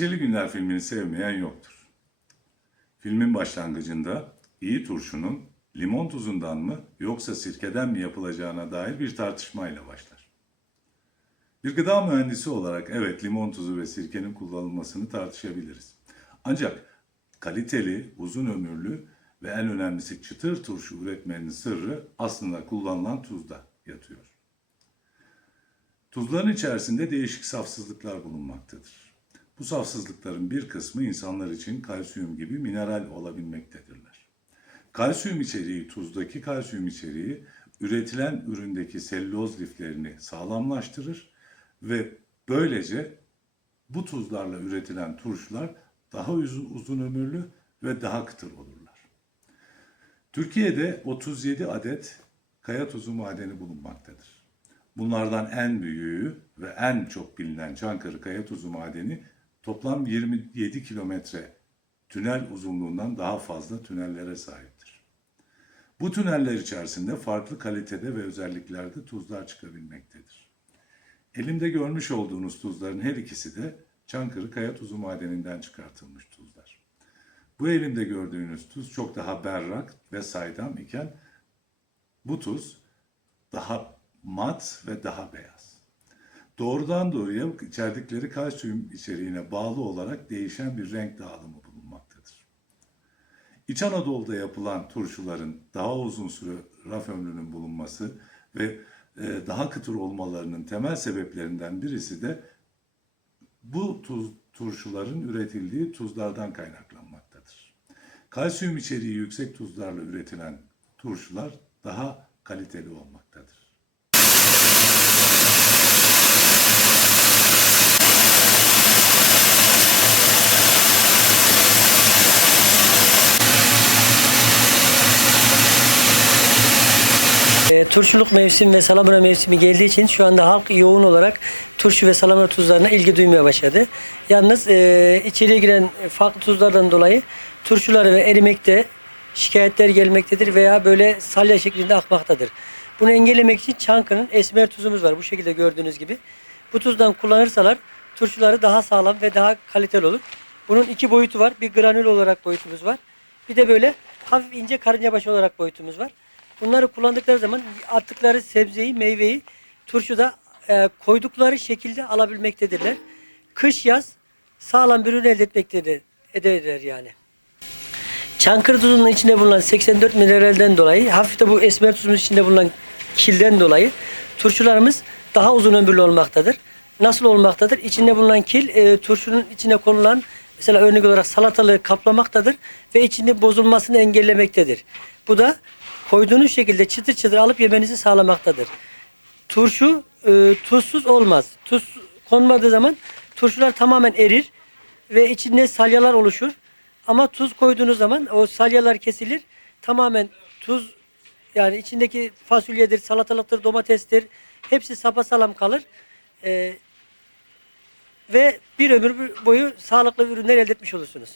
Neşeli Günler filmini sevmeyen yoktur. Filmin başlangıcında iyi turşunun limon tuzundan mı yoksa sirkeden mi yapılacağına dair bir tartışmayla başlar. Bir gıda mühendisi olarak evet limon tuzu ve sirkenin kullanılmasını tartışabiliriz. Ancak kaliteli, uzun ömürlü ve en önemlisi çıtır turşu üretmenin sırrı aslında kullanılan tuzda yatıyor. Tuzların içerisinde değişik safsızlıklar bulunmaktadır. Bu safsızlıkların bir kısmı insanlar için kalsiyum gibi mineral olabilmektedirler. Kalsiyum içeriği tuzdaki kalsiyum içeriği üretilen üründeki selüloz liflerini sağlamlaştırır ve böylece bu tuzlarla üretilen turşular daha uzun, uzun ömürlü ve daha kıtır olurlar. Türkiye'de 37 adet kaya tuzu madeni bulunmaktadır. Bunlardan en büyüğü ve en çok bilinen Çankırı Kaya Tuzu Madeni toplam 27 kilometre tünel uzunluğundan daha fazla tünellere sahiptir. Bu tüneller içerisinde farklı kalitede ve özelliklerde tuzlar çıkabilmektedir. Elimde görmüş olduğunuz tuzların her ikisi de Çankırı Kaya Tuzu Madeni'nden çıkartılmış tuzlar. Bu elimde gördüğünüz tuz çok daha berrak ve saydam iken bu tuz daha mat ve daha beyaz. Doğrudan doğruya içerdikleri kalsiyum içeriğine bağlı olarak değişen bir renk dağılımı bulunmaktadır. İç Anadolu'da yapılan turşuların daha uzun süre raf ömrünün bulunması ve e, daha kıtır olmalarının temel sebeplerinden birisi de bu tuz, turşuların üretildiği tuzlardan kaynaklanmaktadır. Kalsiyum içeriği yüksek tuzlarla üretilen turşular daha kaliteli olmaktadır. E, turşuluk mevsim ve salamura mevsimi geldiği için şu anda halk yoğun olarak turşu ve salamura tuzlarına ilgi duymaya başladı. Yalnız e, içeriye giren farklı tuzlardan dolayı turşuları ve erimekte şikayetler gelmektedir veya böyle salya şeklinde akmaktadır. Bunu engellemek için Çankırı'nın esmer tuzumuz var. Bu şekilde gördüğünüz gibi. Bu tuzdan kullanırsalar turşuları daha sağlam ve daha kaliteli olur. Bunun iki boyutu var. Bir granül olarak boyutumuz var. Bir de böyle hafif ince karınca başı olarak boyutumuz var. Bunları kullandıkları zaman attıkları sebzeyi, meyveyi turşuda e, koydukları şekilde alabilmektedirler. Kış yaz sağlam bir ürün elde etmektedir, ederler yani. Çankırı tuzunun içinde bulunan 84 mineralden dolayı hafif de bu esmer tuzumuz içinde bulunan kilden dolayı turşularımız daha uzun ömürlü olmaktadır. Nasıl olmaktadır? İçinde bulunan kil e, turşunun içine konulan mesela örnek olarak salatalığı kaplamaktadır ve içinde bozulmasını engellemektedir. Bu da koyduğunuz şekilde çıtır çıtır alıp yemenizi sağlamaktadır. Turşu e, tuzsuz olmaz. Tuz konmadığı zaman turşular tamamen erir ve içinde salyalar oluşur. Ama tuz koyduğunuz zaman o salyalar kesilir. Tamamen tuz yani içindeki fasulyedir, salatalıktır, domatestir. Hepsi sapasağlam kalır. E, ve bir ömür boyu sağlıklı ürünler elde etmiş olursunuz.